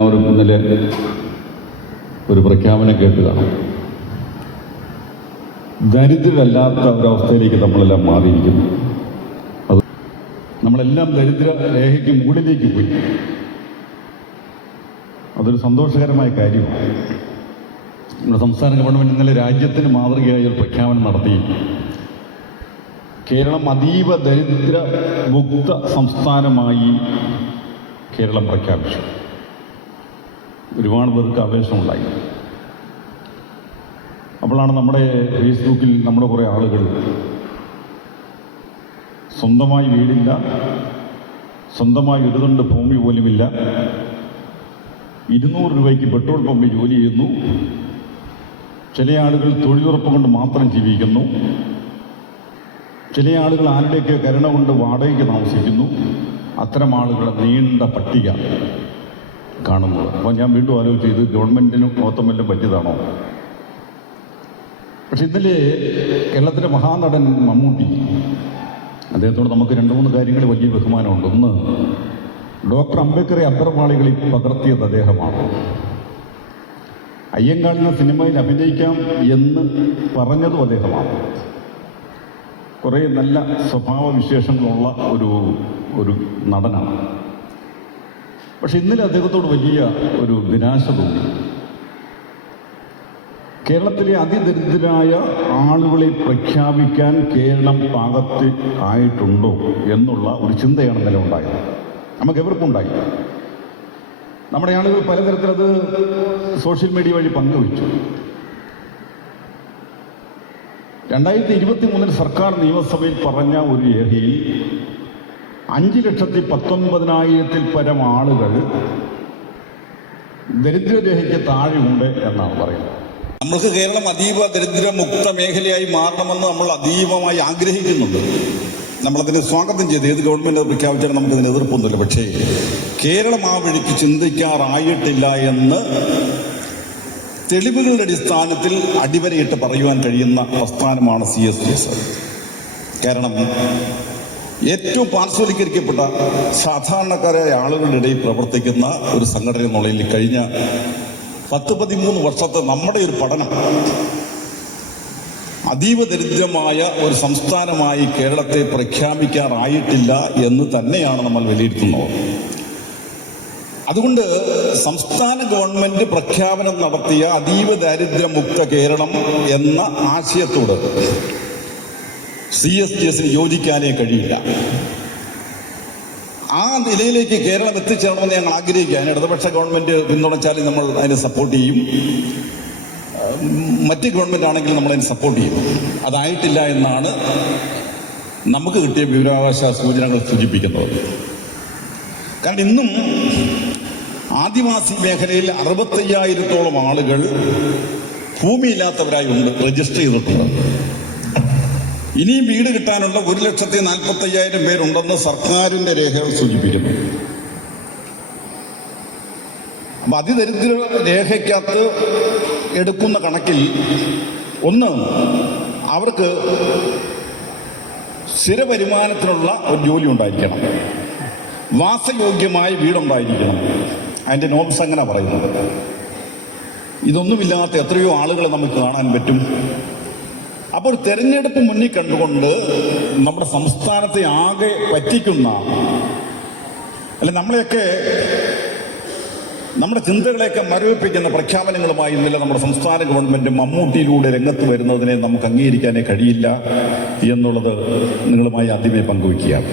അവർ ഇന്നലെ ഒരു പ്രഖ്യാപനം കേട്ട് ദരിദ്രരല്ലാത്ത ഒരവസ്ഥയിലേക്ക് നമ്മളെല്ലാം മാറിയിരിക്കുന്നു. അത് നമ്മളെല്ലാം ദരിദ്ര രേഖയ്ക്ക് മുകളിലേക്ക് പോയി. അതൊരു സന്തോഷകരമായ കാര്യമാണ്. നമ്മുടെ സംസ്ഥാന ഗവൺമെന്റ് ഇന്നലെ രാജ്യത്തിന് മാതൃകയായ ഒരു പ്രഖ്യാപനം നടത്തി. കേരളം അതീവ ദരിദ്ര മുക്ത സംസ്ഥാനമായി കേരളം പ്രഖ്യാപിച്ചു. ഒരുപാട് പേർക്ക് ആവേശമുണ്ടായി. അപ്പോഴാണ് നമ്മുടെ ഫേസ്ബുക്കിൽ നമ്മുടെ കുറേ ആളുകൾ സ്വന്തമായി വീടില്ല സ്വന്തമായി ഒരു തണ്ട് ഭൂമി പോലുമില്ല ഇരുന്നൂറ് രൂപയ്ക്ക് പെട്രോൾ പമ്പിൽ ജോലി ചെയ്യുന്നു ചില ആളുകൾ തൊഴിലുറപ്പ് കൊണ്ട് മാത്രം ജീവിക്കുന്നു ചില ആളുകൾ ആരുടെയൊക്കെ കരുണ കൊണ്ട് വാടകയ്ക്ക് താമസിക്കുന്നു അത്തരം ആളുകളുടെ നീണ്ട പട്ടിക. കാണുന്നത്. അപ്പോൾ ഞാൻ വീണ്ടും ആലോചിച്ചു ഇത് ഗവൺമെന്റിനും മൊത്തമെല്ലാം പറ്റിയതാണോ പക്ഷെ ഇന്നലെ കേരളത്തിലെ മഹാനടൻ മമ്മൂട്ടി അദ്ദേഹത്തോട് നമുക്ക് രണ്ട് മൂന്ന് കാര്യങ്ങൾ വലിയ ബഹുമാനമുണ്ട്. ഒന്ന് ഡോക്ടർ അംബേദ്കറെ അന്തർവാളികളിൽ പകർത്തിയത് അദ്ദേഹമാണ്. അയ്യങ്കാളിന സിനിമയിൽ അഭിനയിക്കാം എന്ന് പറഞ്ഞതും അദ്ദേഹമാണ്. കുറേ നല്ല സ്വഭാവ വിശേഷങ്ങളുള്ള ഒരു ഒരു നടനാണ്. പക്ഷെ ഇന്നലെ അദ്ദേഹത്തോട് വലിയ ഒരു നിരാശ തോന്നി കേരളത്തിലെ അതിദരിദ്രരായ ആളുകളെ പ്രഖ്യാപിക്കാൻ കേരളം പാകത്ത് ആയിട്ടുണ്ടോ എന്നുള്ള ഒരു ചിന്തയാണ് ഇന്നലെ ഉണ്ടായത്. നമുക്ക് എവർക്കും ഉണ്ടായി. നമ്മുടെ ആളുകൾ പലതരത്തിലത് സോഷ്യൽ മീഡിയ വഴി പങ്കുവച്ചു. രണ്ടായിരത്തി ഇരുപത്തി മൂന്നിൽ സർക്കാർ നിയമസഭയിൽ പറഞ്ഞ ഒരു രേഖയിൽ അഞ്ച് ലക്ഷത്തി പത്തൊൻപതിനായിരത്തിൽ പരം ആളുകൾ ദരിദ്രരേഖയ്ക്ക് താഴെയുണ്ട് എന്നാണ് പറയുന്നത്. നമ്മൾക്ക് കേരളം അതീവ ദരിദ്രമുക്ത മേഖലയായി മാറണമെന്ന് നമ്മൾ അതീവമായി ആഗ്രഹിക്കുന്നുണ്ട്. നമ്മളതിനെ സ്വാഗതം ചെയ്ത്. ഏത് ഗവൺമെന്റ് അത് പ്രഖ്യാപിച്ചാലും നമുക്കതിന് എതിർപ്പൊന്നുമില്ല. പക്ഷേ കേരളം ആ വഴിക്ക് ചിന്തിക്കാറായിട്ടില്ല എന്ന് തെളിവുകളുടെ അടിസ്ഥാനത്തിൽ അടിവരയിട്ട് പറയുവാൻ കഴിയുന്ന പ്രസ്ഥാനമാണ് സി എസ് കാരണം ഏറ്റവും പാർശ്വവൽക്കരിക്കപ്പെട്ട സാധാരണക്കാരായ ആളുകളുടെ ഇടയിൽ പ്രവർത്തിക്കുന്ന ഒരു സംഘടന എന്നുള്ളതിൽ കഴിഞ്ഞ പത്ത് പതിമൂന്ന് വർഷത്തെ നമ്മുടെ ഒരു പഠനം അതീവ ദരിദ്രമായ ഒരു സംസ്ഥാനമായി കേരളത്തെ പ്രഖ്യാപിക്കാറായിട്ടില്ല എന്ന് തന്നെയാണ് നമ്മൾ വിലയിരുത്തുന്നത്. അതുകൊണ്ട് സംസ്ഥാന ഗവൺമെന്റ് പ്രഖ്യാപനം നടത്തിയ അതീവ ദാരിദ്ര്യമുക്ത കേരളം എന്ന ആശയത്തോട് സി എസ് ടി എസിന് യോജിക്കാനേ കഴിയില്ല. ആ നിലയിലേക്ക് കേരളം എത്തിച്ചേരണമെന്ന് ഞങ്ങൾ ആഗ്രഹിക്കുകയാണ്. ഇടതുപക്ഷ ഗവൺമെന്റ് പിന്തുണച്ചാൽ നമ്മൾ അതിനെ സപ്പോർട്ട് ചെയ്യും. മറ്റ് ഗവൺമെന്റ് ആണെങ്കിൽ നമ്മൾ അതിനെ സപ്പോർട്ട് ചെയ്യും. അതായിട്ടില്ല എന്നാണ് നമുക്ക് കിട്ടിയ വിവരാവകാശ സൂചനകൾ സൂചിപ്പിക്കുന്നത്. കാരണം ഇന്നും ആദിവാസി മേഖലയിൽ അറുപത്തയ്യായിരത്തോളം ആളുകൾ ഭൂമിയില്ലാത്തവരായി ഉണ്ട് രജിസ്റ്റർ ചെയ്തിട്ടുണ്ട്. ഇനിയും വീട് കിട്ടാനുള്ള ഒരു ലക്ഷത്തി നാൽപ്പത്തി അയ്യായിരം പേരുണ്ടെന്ന് സർക്കാരിന്റെ രേഖകൾ സൂചിപ്പിക്കുന്നു. അതിദരിദ്ര രേഖയ്ക്കകത്ത് എടുക്കുന്ന കണക്കിൽ ഒന്ന് അവർക്ക് സ്ഥിര വരുമാനത്തിനുള്ള ഒരു ജോലി ഉണ്ടായിരിക്കണം. വാസയോഗ്യമായ വീടുണ്ടായിരിക്കണം. അതിന്റെ നോംസ് അങ്ങനെ പറയുന്നത്. ഇതൊന്നുമില്ലാത്ത എത്രയോ ആളുകളെ നമുക്ക് കാണാൻ പറ്റും. അപ്പോൾ തെരഞ്ഞെടുപ്പ് മുന്നിൽ കണ്ടുകൊണ്ട് നമ്മുടെ സംസ്ഥാനത്തെ ആകെ പറ്റിക്കുന്ന അല്ലെ നമ്മളെയൊക്കെ നമ്മുടെ ചിന്തകളെയൊക്കെ മരവിപ്പിക്കുന്ന പ്രഖ്യാപനങ്ങളുമായി ഇന്നലെ നമ്മുടെ സംസ്ഥാന ഗവൺമെന്റ് മമ്മൂട്ടിയിലൂടെ രംഗത്ത് വരുന്നതിനെ നമുക്ക് അംഗീകരിക്കാനേ കഴിയില്ല എന്നുള്ളത് നിങ്ങളുമായി ആദ്യമേ പങ്കുവയ്ക്കുകയാണ്.